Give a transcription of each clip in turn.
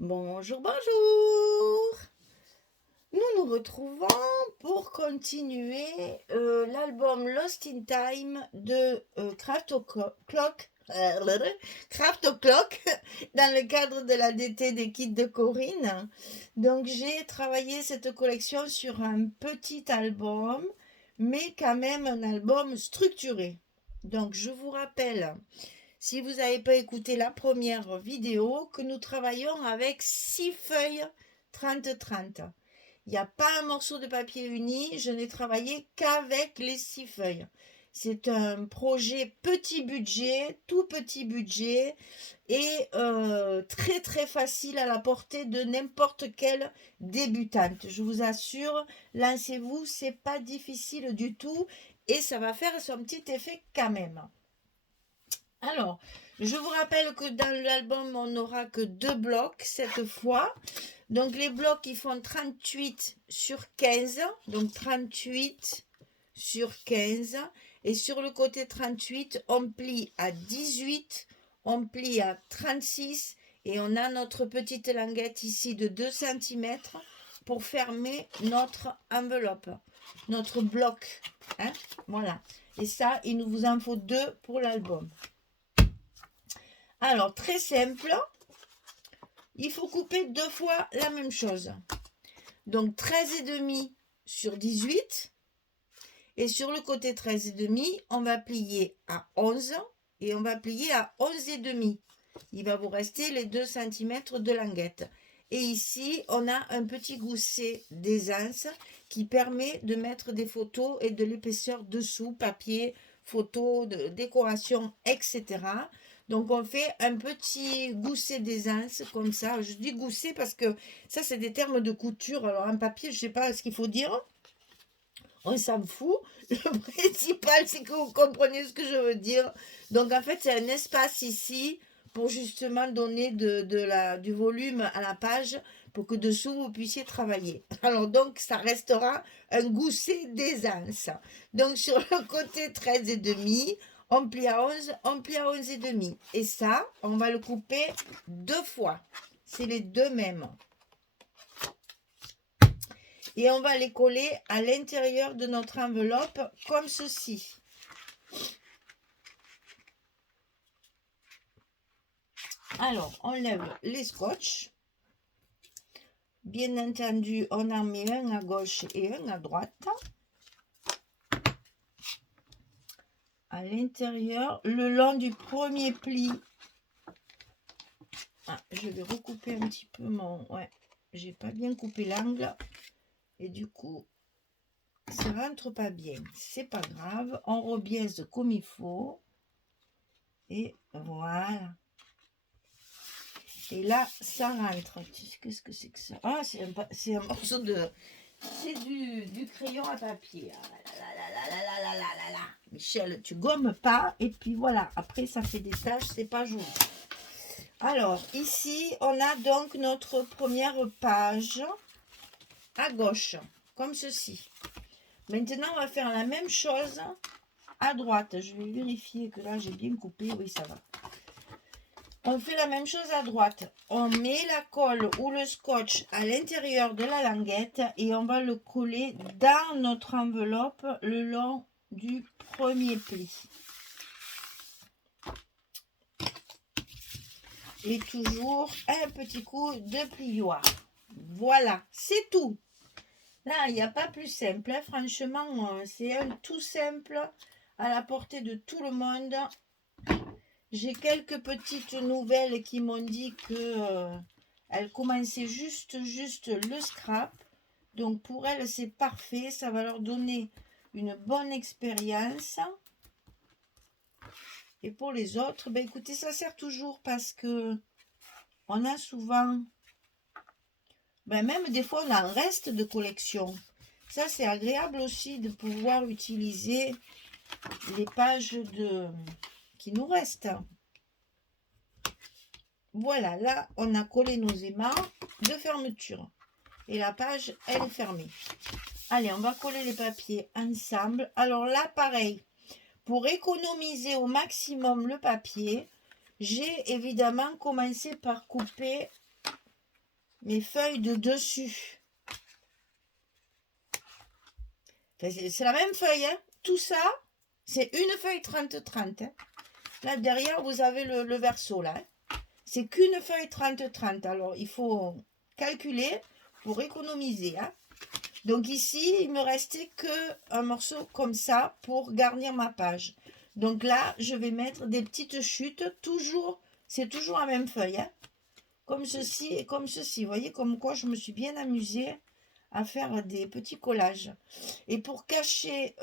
Bonjour, bonjour. Nous nous retrouvons pour continuer l'album Lost in Time de Craft O'Clock dans le cadre de la DT des kits de Corinne. Donc j'ai travaillé cette collection sur un petit album, mais quand même un album structuré. Donc je vous rappelle, si vous n'avez pas écouté la première vidéo, que nous travaillons avec 6 feuilles 30-30. Il n'y a pas un morceau de papier uni, je n'ai travaillé qu'avec les 6 feuilles. C'est un projet petit budget, tout petit budget et très très facile à la portée de n'importe quelle débutante. Je vous assure, lancez-vous, c'est pas difficile du tout et ça va faire son petit effet quand même. Alors, je vous rappelle que dans l'album, on n'aura que 2 blocs cette fois. Donc, les blocs, ils font 38 sur 15. Donc, 38 sur 15. Et sur le côté 38, on plie à 18, on plie à 36. Et on a notre petite languette ici de 2 cm pour fermer notre enveloppe, notre bloc. Hein, voilà. Et ça, il nous vous en faut 2 pour l'album. Alors, très simple, il faut couper 2 fois la même chose. Donc, 13,5 sur 18. Et sur le côté 13,5, on va plier à 11 et on va plier à 11,5. Il va vous rester les 2 cm de languette. Et ici, on a un petit gousset d'aisance qui permet de mettre des photos et de l'épaisseur dessous, papier, photos, de décoration, etc. Donc, on fait un petit gousset d'aisance comme ça. Je dis gousset parce que ça, c'est des termes de couture. Alors, en papier, je ne sais pas ce qu'il faut dire. On s'en fout. Le principal, c'est que vous comprenez ce que je veux dire. Donc, en fait, c'est un espace ici pour justement donner du volume à la page pour que dessous, vous puissiez travailler. Alors, donc, ça restera un gousset d'aisance. Donc, sur le côté 13,5, on plie à 11, on plie à 11,5. Et ça, on va le couper 2 fois. C'est les 2 mêmes. Et on va les coller à l'intérieur de notre enveloppe comme ceci. Alors, on lève les scotch. Bien entendu, on en met un à gauche et un à droite. À l'intérieur, le long du premier pli. Ah, je vais recouper un petit peu mon... Ouais, j'ai pas bien coupé l'angle. Et du coup, ça rentre pas bien. C'est pas grave. On rebiaise comme il faut. Et voilà. Et là, ça rentre. Qu'est-ce que c'est que ça? Ah, c'est un morceau de... C'est du crayon à papier. Ah, là. Michel, tu gommes pas. Et puis voilà, après, ça fait des taches, c'est pas joli. Alors, ici, on a donc notre première page à gauche, comme ceci. Maintenant, on va faire la même chose à droite. Je vais vérifier que là, j'ai bien coupé. Oui, ça va. On fait la même chose à droite. On met la colle ou le scotch à l'intérieur de la languette et on va le coller dans notre enveloppe le long du premier pli. Et toujours un petit coup de plioir. Voilà, c'est tout. Là, il n'y a pas plus simple. Hein. Franchement, c'est un tout simple à la portée de tout le monde. J'ai quelques petites nouvelles qui m'ont dit que elles commençaient juste le scrap. Donc pour elles, c'est parfait. Ça va leur donner une bonne expérience. Et pour les autres, ben écoutez, ça sert toujours parce que on a souvent, ben même des fois, on a un reste de collection. Ça, c'est agréable aussi de pouvoir utiliser les pages qui nous restent. Voilà, là, on a collé nos aimants de fermeture. Et la page, elle est fermée. Allez, on va coller les papiers ensemble. Alors là, pareil, pour économiser au maximum le papier, j'ai évidemment commencé par couper mes feuilles de dessus. Enfin, c'est la même feuille, hein. Tout ça, c'est une feuille 30-30. Hein. Là, derrière, vous avez le verso, là. Hein. C'est qu'une feuille 30-30. Alors, il faut calculer pour économiser. Hein. Donc ici, il me restait qu'un morceau comme ça pour garnir ma page. Donc là, je vais mettre des petites chutes. Toujours, c'est toujours la même feuille. Hein. Comme ceci et comme ceci. Vous voyez comme quoi je me suis bien amusée à faire des petits collages. Et pour cacher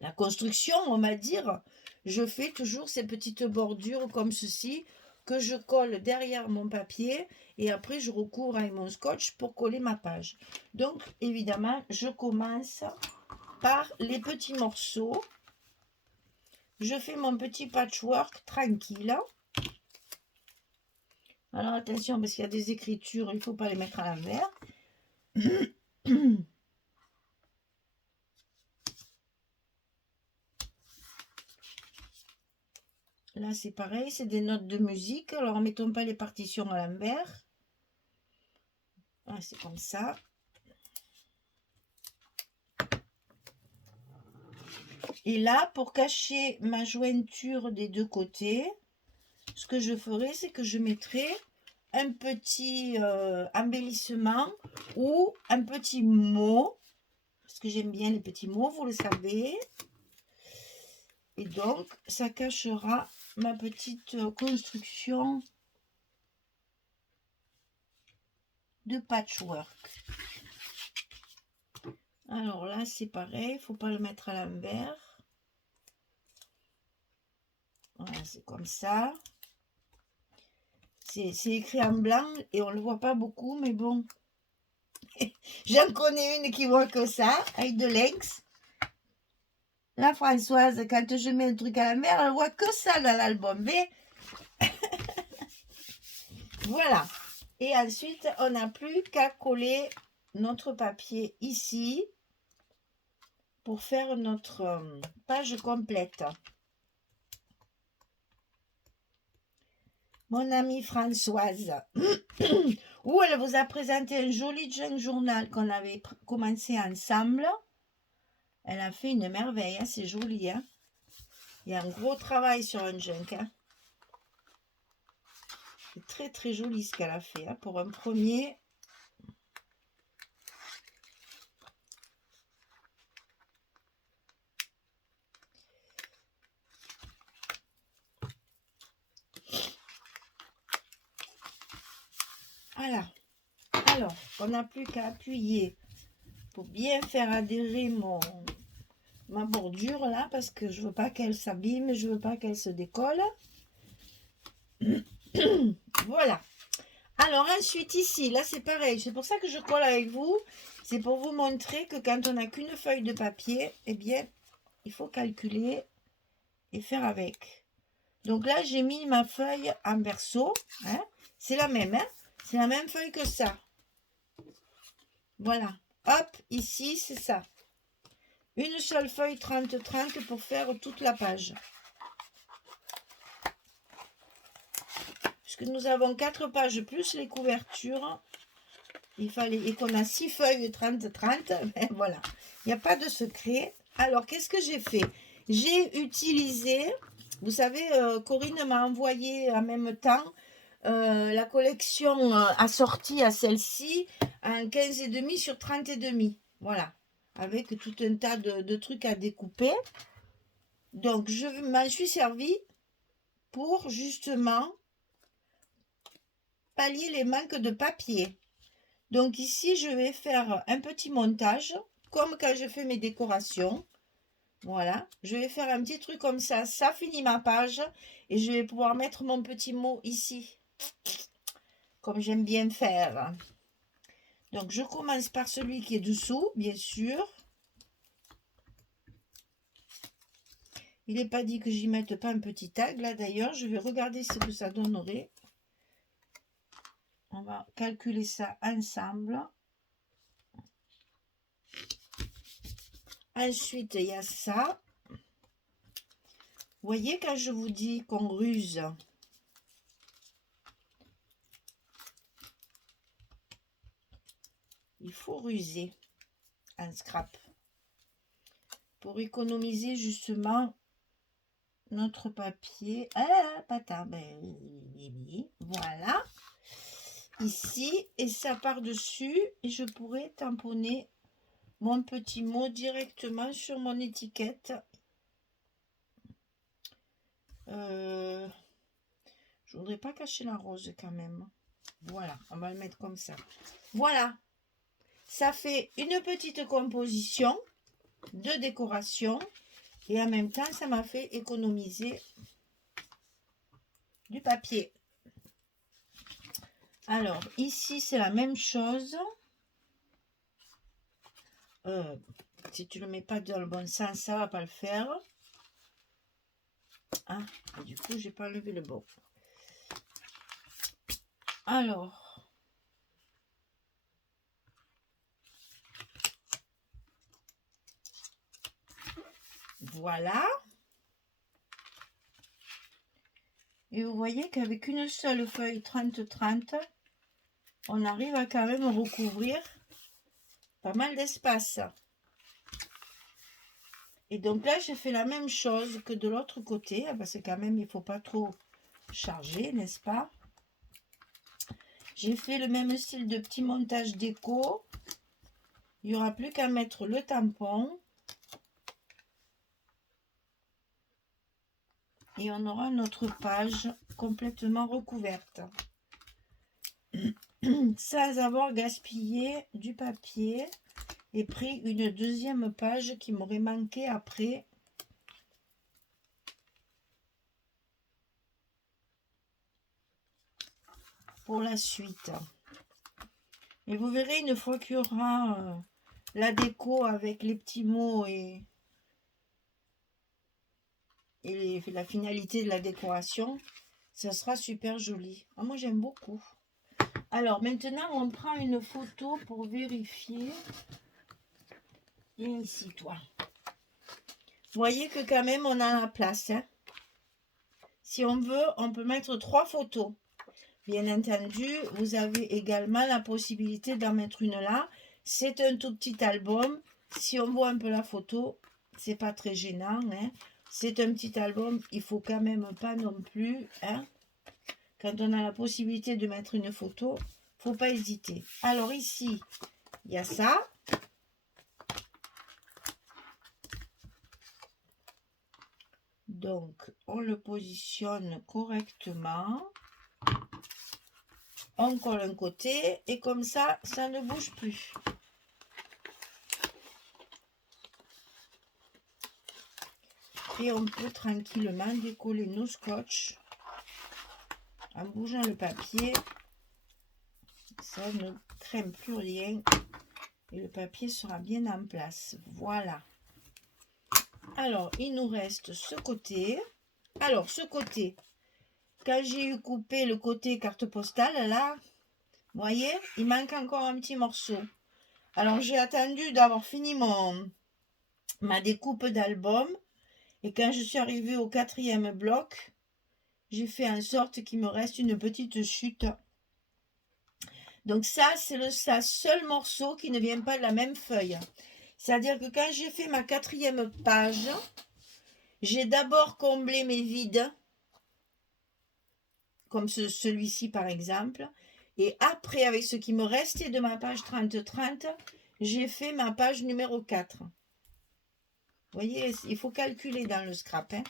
la construction, on va dire, je fais toujours ces petites bordures comme ceci que je colle derrière mon papier et après je recours avec mon scotch pour coller ma page. Donc évidemment, je commence par les petits morceaux. Je fais mon petit patchwork tranquille. Alors attention parce qu'il y a des écritures, il ne faut pas les mettre à l'envers. Là, c'est pareil, c'est des notes de musique. Alors, mettons pas les partitions à l'envers. Ah, c'est comme ça. Et là, pour cacher ma jointure des deux côtés, ce que je ferai, c'est que je mettrai un petit embellissement ou un petit mot. Parce que j'aime bien les petits mots, vous le savez. Et donc, ça cachera ma petite construction de patchwork. Alors là, c'est pareil, il ne faut pas le mettre à l'envers. Voilà, c'est comme ça. C'est écrit en blanc et on ne le voit pas beaucoup, mais bon. J'en connais une qui voit que ça, avec de l'inks. La Françoise, quand je mets le truc à l'envers, elle voit que ça dans l'album. Mais voilà. Et ensuite, on n'a plus qu'à coller notre papier ici pour faire notre page complète. Mon amie Françoise, où elle vous a présenté un joli junk journal qu'on avait commencé ensemble. Elle a fait une merveille, hein, c'est joli. Hein. Il y a un gros travail sur un junk. Hein. C'est très très joli ce qu'elle a fait hein, pour un premier. Voilà. Alors, on n'a plus qu'à appuyer pour bien faire adhérer ma bordure là, parce que je veux pas qu'elle s'abîme, je veux pas qu'elle se décolle. Voilà. Alors ensuite ici, là c'est pareil, c'est pour ça que je colle avec vous. C'est pour vous montrer que quand on n'a qu'une feuille de papier, eh bien, il faut calculer et faire avec. Donc là, j'ai mis ma feuille en verso. Hein. C'est la même, hein. C'est la même feuille que ça. Voilà. Hop, ici, c'est ça. Une seule feuille 30-30 pour faire toute la page. Puisque nous avons 4 pages plus les couvertures. Il fallait, et qu'on a 6 feuilles 30-30. Ben voilà. Il n'y a pas de secret. Alors, qu'est-ce que j'ai fait? J'ai utilisé, vous savez, Corinne m'a envoyé en même temps la collection assortie à celle-ci en 15,5 sur 30,5. Voilà. Avec tout un tas de trucs à découper. Donc, je m'en suis servi pour justement pallier les manques de papier. Donc ici, je vais faire un petit montage, comme quand je fais mes décorations. Voilà, je vais faire un petit truc comme ça finit ma page. Et je vais pouvoir mettre mon petit mot ici, comme j'aime bien faire. Donc je commence par celui qui est dessous, bien sûr. Il n'est pas dit que j'y mette pas un petit tag. Là d'ailleurs, je vais regarder ce que ça donnerait. On va calculer ça ensemble. Ensuite, il y a ça. Vous voyez, quand je vous dis qu'on ruse, il faut ruser un scrap pour économiser justement notre papier. Ah, patin, ben, voilà. Ici, et ça part dessus, et je pourrais tamponner mon petit mot directement sur mon étiquette. Je voudrais pas cacher la rose quand même. Voilà, on va le mettre comme ça. Voilà, ça fait une petite composition de décoration et en même temps, ça m'a fait économiser du papier. Alors, ici, c'est la même chose. Si tu ne le mets pas dans le bon sens, ça va pas le faire. Ah, du coup, j'ai pas enlevé le bon. Alors, voilà. Et vous voyez qu'avec une seule feuille 30-30, on arrive à quand même recouvrir pas mal d'espace. Et donc là, j'ai fait la même chose que de l'autre côté, parce que quand même, il ne faut pas trop charger, n'est-ce pas? J'ai fait le même style de petit montage déco. Il n'y aura plus qu'à mettre le tampon. Et on aura notre page complètement recouverte. Sans avoir gaspillé du papier et pris une deuxième page qui m'aurait manqué après. Pour la suite. Et vous verrez une fois qu'il y aura la déco avec les petits mots et la finalité de la décoration, ça sera super joli. Ah, moi j'aime beaucoup. Alors maintenant on prend une photo pour vérifier. Viens ici toi. Vous voyez que quand même on a la place. Hein. Si on veut, on peut mettre 3 photos. Bien entendu, vous avez également la possibilité d'en mettre une là. C'est un tout petit album. Si on voit un peu la photo, c'est pas très gênant. Hein. C'est un petit album. Il faut quand même pas non plus. Hein. Quand on a la possibilité de mettre une photo, faut pas hésiter. Alors ici, il y a ça. Donc, on le positionne correctement. On colle un côté et comme ça, ça ne bouge plus. Et on peut tranquillement décoller nos scotch en bougeant le papier. Ça ne crème plus rien et le papier sera bien en place. Voilà. Alors, il nous reste ce côté. Alors, ce côté, quand j'ai eu coupé le côté carte postale, là, vous voyez, il manque encore un petit morceau. Alors, j'ai attendu d'avoir fini ma découpe d'album. Et quand je suis arrivée au 4e bloc, j'ai fait en sorte qu'il me reste une petite chute. Donc ça, c'est le seul morceau qui ne vient pas de la même feuille. C'est-à-dire que quand j'ai fait ma 4e page, j'ai d'abord comblé mes vides, comme celui-ci par exemple. Et après, avec ce qui me restait de ma page 30-30, j'ai fait ma page numéro 4. Vous voyez, il faut calculer dans le scrap. Hein,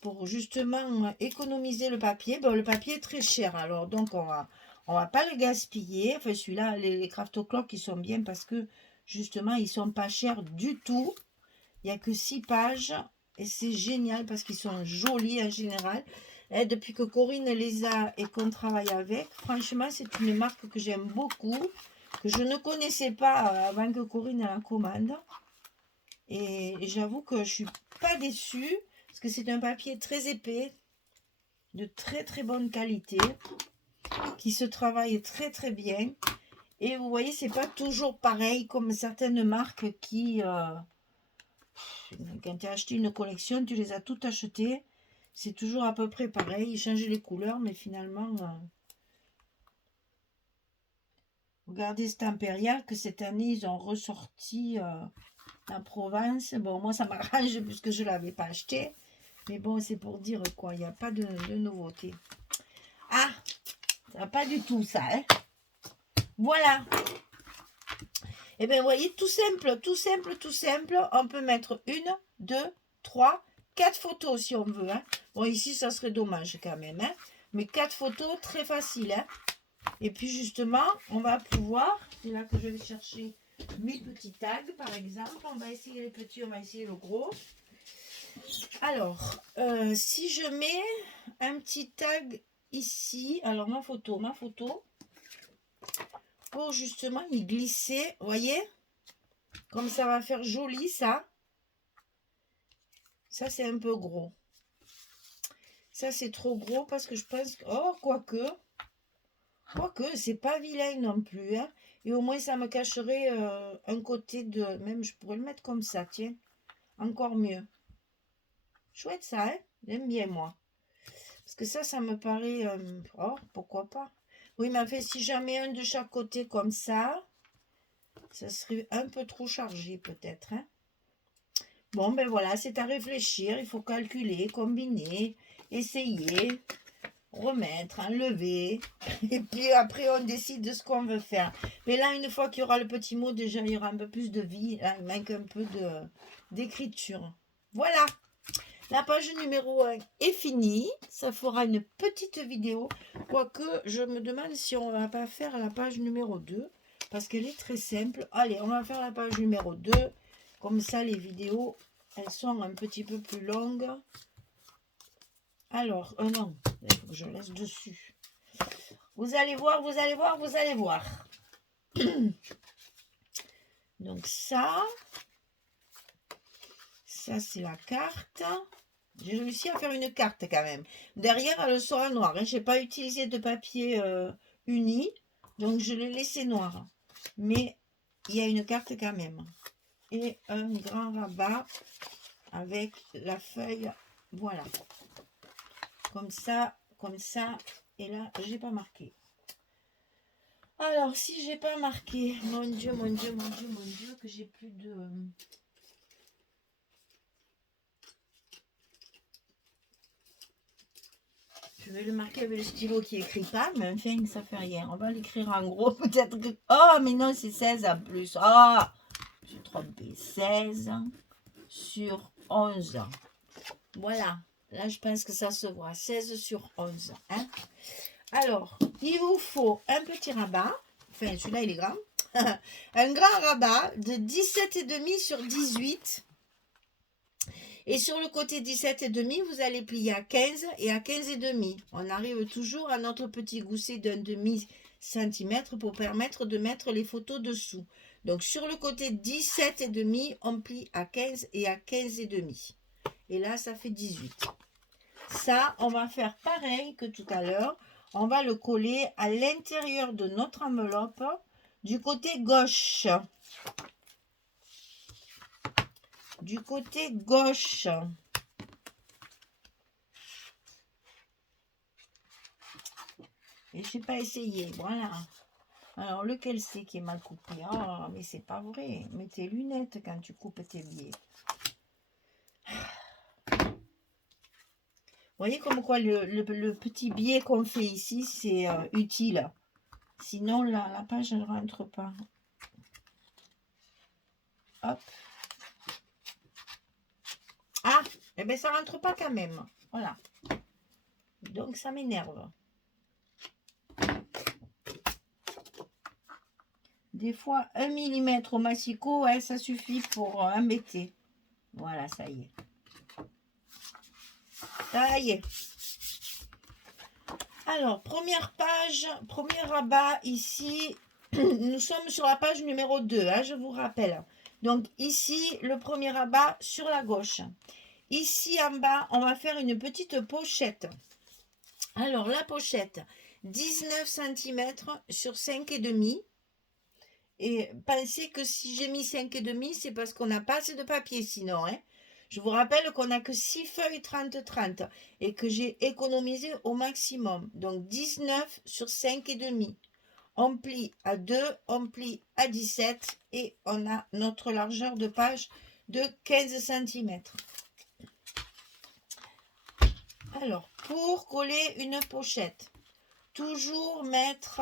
pour justement économiser le papier. Bon, le papier est très cher, alors donc on va pas le gaspiller. Enfin, celui-là, les Craft Clock, ils sont bien parce que justement, ils sont pas chers du tout. Il n'y a que 6 pages et c'est génial parce qu'ils sont jolis en général. Et depuis que Corinne les a et qu'on travaille avec, franchement, c'est une marque que j'aime beaucoup, que je ne connaissais pas avant que Corinne la commande. Et j'avoue que je suis pas déçue parce que c'est un papier très épais, de très très bonne qualité, qui se travaille très très bien. Et vous voyez, c'est pas toujours pareil comme certaines marques qui, quand tu as acheté une collection, tu les as toutes achetées. C'est toujours à peu près pareil. Ils changent les couleurs, mais finalement, vous regardez cet impérial que cette année, ils ont ressorti la Provence. Bon, moi, ça m'arrange puisque je ne l'avais pas acheté. Mais bon, c'est pour dire quoi, il n'y a pas de nouveauté. Ah, ça va pas du tout ça, hein. Voilà. Et bien, vous voyez, tout simple, tout simple, tout simple. On peut mettre 1, 2, 3, 4 photos si on veut. Hein. Bon, ici, ça serait dommage quand même. Hein. Mais 4 photos, très facile. Hein. Et puis, justement, on va pouvoir, c'est là que je vais chercher mes petits tags, par exemple. On va essayer les petits, on va essayer le gros. Alors, si je mets un petit tag ici, alors ma photo, pour justement y glisser, vous voyez, comme ça va faire joli ça. Ça c'est un peu gros. Ça c'est trop gros parce que je pense que, oh, quoique, c'est pas vilain non plus. Hein. Et au moins ça me cacherait un côté de, même je pourrais le mettre comme ça, tiens, encore mieux. Chouette ça, hein, j'aime bien moi. Parce que ça me paraît, oh, pourquoi pas. Oui, mais en fait, si jamais un de chaque côté comme ça serait un peu trop chargé peut-être. Hein. Bon, ben voilà, c'est à réfléchir. Il faut calculer, combiner, essayer, remettre, enlever. Et puis après, on décide de ce qu'on veut faire. Mais là, une fois qu'il y aura le petit mot, déjà, il y aura un peu plus de vie. Là, il manque un peu d'écriture. Voilà. La page numéro 1 est finie. Ça fera une petite vidéo. Quoique, je me demande si on ne va pas faire la page numéro 2. Parce qu'elle est très simple. Allez, on va faire la page numéro 2. Comme ça, les vidéos, elles sont un petit peu plus longues. Alors, non, il faut que je laisse dessus. Vous allez voir, vous allez voir, vous allez voir. Donc ça c'est la carte. J'ai réussi à faire une carte quand même. Derrière, elle sera noire. Je n'ai pas utilisé de papier uni, donc je l'ai laissé noir. Mais il y a une carte quand même. Et un grand rabat avec la feuille, voilà. Comme ça, et là, j'ai pas marqué. Alors, si j'ai pas marqué, mon Dieu, que j'ai plus de... Je vais le marquer avec le stylo qui écrit pas, mais enfin, ça fait rien. On va l'écrire en gros, peut-être que... Oh, mais non, c'est 16 en plus. Oh, j'ai trompé. 16 sur 11. Voilà. Là, je pense que ça se voit. 16 sur 11. Hein. Alors, il vous faut un petit rabat. Enfin, celui-là, il est grand. Un grand rabat de 17,5 sur 18. Et sur le côté 17,5, vous allez plier à 15 et à 15,5. On arrive toujours à notre petit gousset d'un demi-centimètre pour permettre de mettre les photos dessous. Donc, sur le côté 17,5, on plie à 15 et à 15,5. Et là, ça fait 18. Ça, on va faire pareil que tout à l'heure. On va le coller à l'intérieur de notre enveloppe du côté gauche. Du côté gauche. Et je n'ai pas essayé. Voilà. Alors, lequel c'est qui est mal coupé? Oh, mais c'est pas vrai. Mets tes lunettes quand tu coupes tes biais. Vous voyez comme quoi le petit biais qu'on fait ici, c'est utile. Sinon, la page ne rentre pas. Hop. Ah, eh bien, ça rentre pas quand même. Voilà. Donc, ça m'énerve. Des fois, 1 mm au massicot, hein, ça suffit pour embêter. Voilà, ça y est. Ça y est. Alors, première page, premier rabat ici. Nous sommes sur la page numéro 2, hein, je vous rappelle. Donc, ici, le premier rabat sur la gauche. Ici, en bas, on va faire une petite pochette. Alors, la pochette, 19 cm sur 5,5. Et pensez que si j'ai mis 5,5, c'est parce qu'on n'a pas assez de papier sinon. Hein. Je vous rappelle qu'on n'a que 6 feuilles 30-30 et que j'ai économisé au maximum. Donc 19 sur 5,5. On plie à 2, on plie à 17 et on a notre largeur de page de 15 cm. Alors, pour coller une pochette, toujours mettre...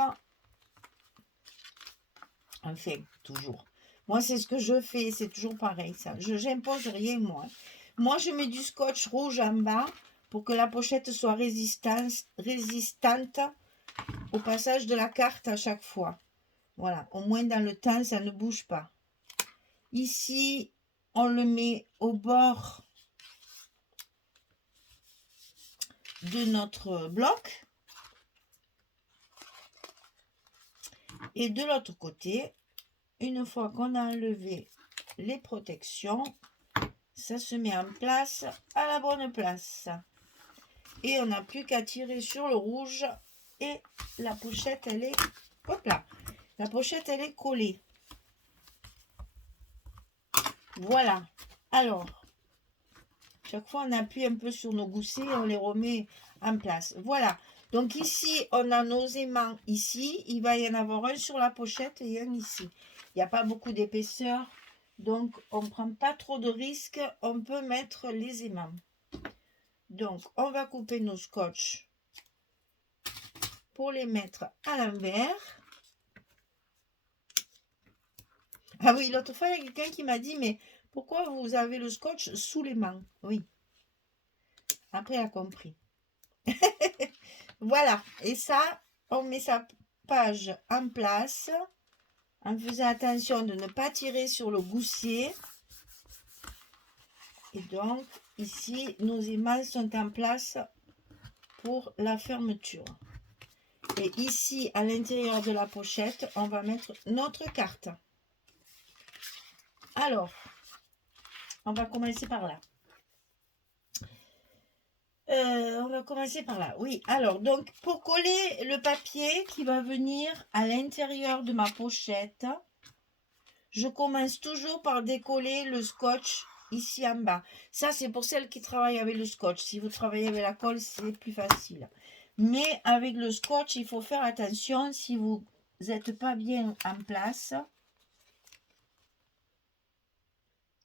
Enfin, toujours. Moi, c'est ce que je fais, c'est toujours pareil, ça. Je n'impose rien, moi. Moi, je mets du scotch rouge en bas pour que la pochette soit résistante au passage de la carte à chaque fois. Voilà, au moins dans le temps, ça ne bouge pas. Ici, on le met au bord de notre bloc. Et de l'autre côté, une fois qu'on a enlevé les protections, ça se met en place à la bonne place. Et on n'a plus qu'à tirer sur le rouge et la pochette, elle est... Hop là, la pochette, elle est collée. Voilà. Alors, chaque fois, on appuie un peu sur nos goussets et on les remet en place. Voilà. Donc ici, on a nos aimants ici. Il va y en avoir un sur la pochette et un ici. Il n'y a pas beaucoup d'épaisseur. Donc, on ne prend pas trop de risques. On peut mettre les aimants. Donc, on va couper nos scotch pour les mettre à l'envers. Ah oui, l'autre fois, il y a quelqu'un qui m'a dit, mais pourquoi vous avez le scotch sous les mains? Oui. Après, elle a compris. Voilà. Et ça, on met sa page en place en faisant attention de ne pas tirer sur le goussier. Et donc, ici, nos aimants sont en place pour la fermeture. Et ici, à l'intérieur de la pochette, on va mettre notre carte. Alors, on va commencer par là. On va commencer par là. Oui, alors, donc, pour coller le papier qui va venir à l'intérieur de ma pochette, je commence toujours par décoller le scotch ici en bas. Ça, c'est pour celles qui travaillent avec le scotch. Si vous travaillez avec la colle, c'est plus facile. Mais avec le scotch, il faut faire attention si vous n'êtes pas bien en place.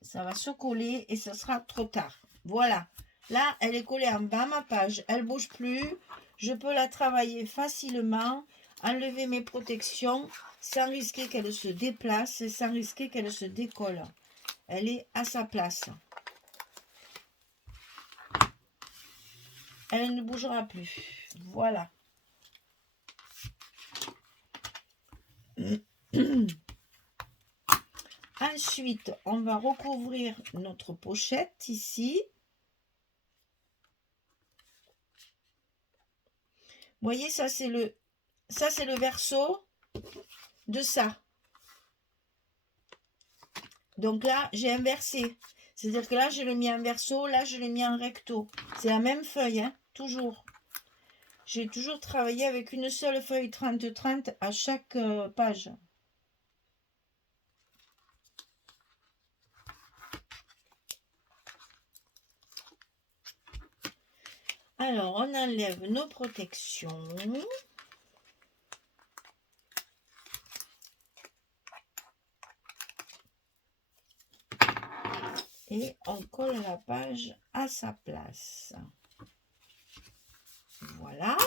Ça va se coller et ce sera trop tard. Voilà. Là, elle est collée en bas, ma page. Elle ne bouge plus. Je peux la travailler facilement, enlever mes protections sans risquer qu'elle se déplace et sans risquer qu'elle se décolle. Elle est à sa place. Elle ne bougera plus. Voilà. Ensuite, on va recouvrir notre pochette ici. Vous voyez, ça c'est le verso de ça. Donc là, j'ai inversé. C'est-à-dire que là, je l'ai mis en verso, là, je l'ai mis en recto. C'est la même feuille, hein, toujours. J'ai toujours travaillé avec une seule feuille 30-30 à chaque page. Alors, on enlève nos protections. Et on colle la page à sa place. Voilà.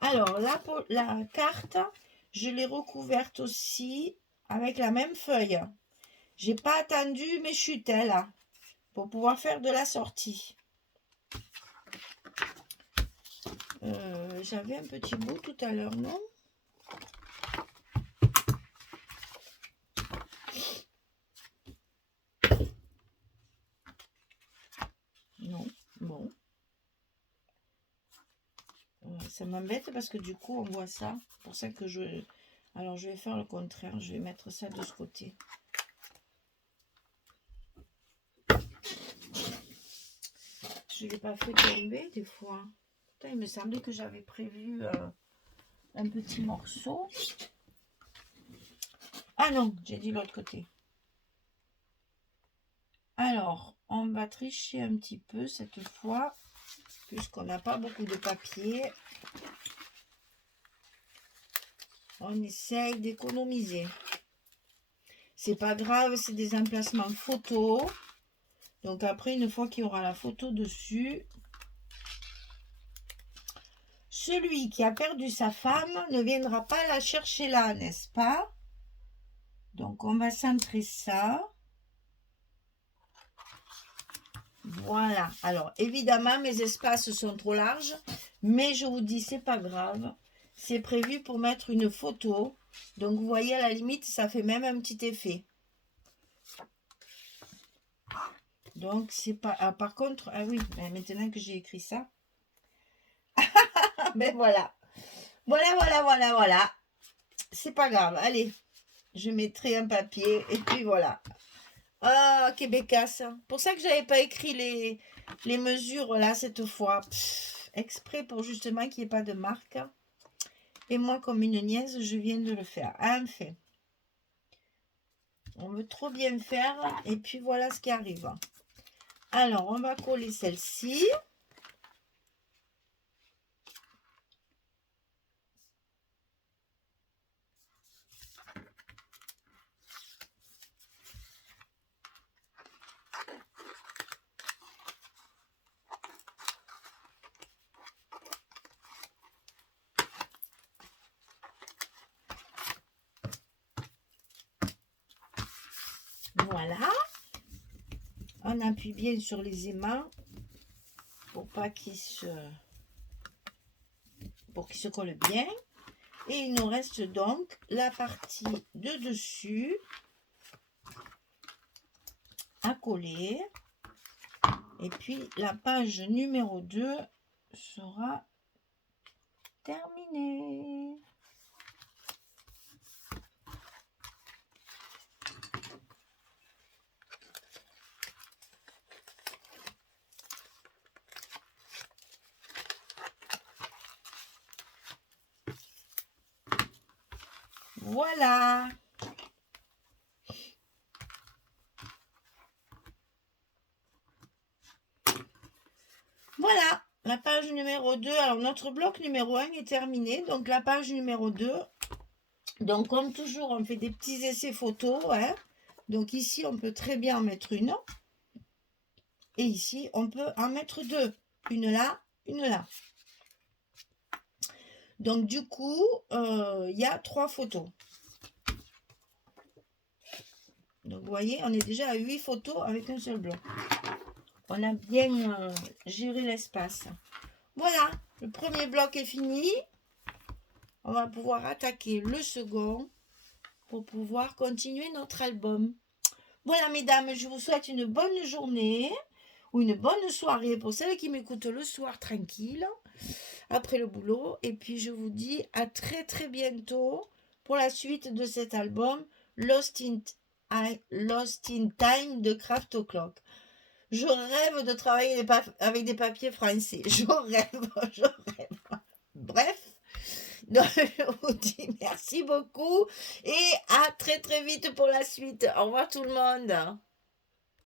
Alors, la carte, je l'ai recouverte aussi avec la même feuille. J'ai pas attendu mes chutes là, pour pouvoir faire de la sortie. J'avais un petit bout tout à l'heure, non? Non, bon. Ça m'embête parce que du coup, on voit ça. C'est pour ça que je... Alors, je vais faire le contraire. Je vais mettre ça de ce côté. Je ne l'ai pas fait tomber des fois. Putain, il me semblait que j'avais prévu un petit morceau. Ah non, j'ai dit l'autre côté. Alors, on va tricher un petit peu cette fois, puisqu'on n'a pas beaucoup de papier. On essaye d'économiser. C'est pas grave, c'est des emplacements photos. Donc après, une fois qu'il y aura la photo dessus, celui qui a perdu sa femme ne viendra pas la chercher là, n'est-ce pas? Donc on va centrer ça. Voilà. Alors évidemment, mes espaces sont trop larges, mais je vous dis, c'est pas grave. C'est prévu pour mettre une photo. Donc vous voyez, à la limite, ça fait même un petit effet. Donc c'est pas... Ah, par contre, ah oui, maintenant que j'ai écrit ça. Ben voilà. Voilà. C'est pas grave. Allez, je mettrai un papier et puis voilà. Ah, Québécasse. Pour ça que j'avais pas écrit les mesures là cette fois. Exprès pour justement qu'il n'y ait pas de marque. Et moi, comme une nièce, je viens de le faire. Enfin. On veut trop bien faire. Et puis voilà ce qui arrive. Alors, on va coller celle-ci. Voilà. On appuie bien sur les aimants pour pas qu'ils se collent bien. Et il nous reste donc la partie de dessus à coller. Et puis la page numéro 2 sera terminée. Voilà. Voilà, la page numéro 2. Alors, notre bloc numéro 1 est terminé. Donc, la page numéro 2. Donc, comme toujours, on fait des petits essais photos. Hein. Donc, ici, on peut très bien en mettre une. Et ici, on peut en mettre deux. Une là, une là. Donc, du coup, il y a 3 photos. Donc, vous voyez, on est déjà à 8 photos avec un seul bloc. On a bien géré l'espace. Voilà, le premier bloc est fini. On va pouvoir attaquer le second pour pouvoir continuer notre album. Voilà, mesdames, je vous souhaite une bonne journée ou une bonne soirée pour celles qui m'écoutent le soir tranquille, après le boulot. Et puis, je vous dis à très, très bientôt pour la suite de cet album Lost in Time de Craft O'Clock. Je rêve de travailler avec des papiers français. Je rêve. Bref, donc, je vous dis merci beaucoup et à très très vite pour la suite. Au revoir tout le monde.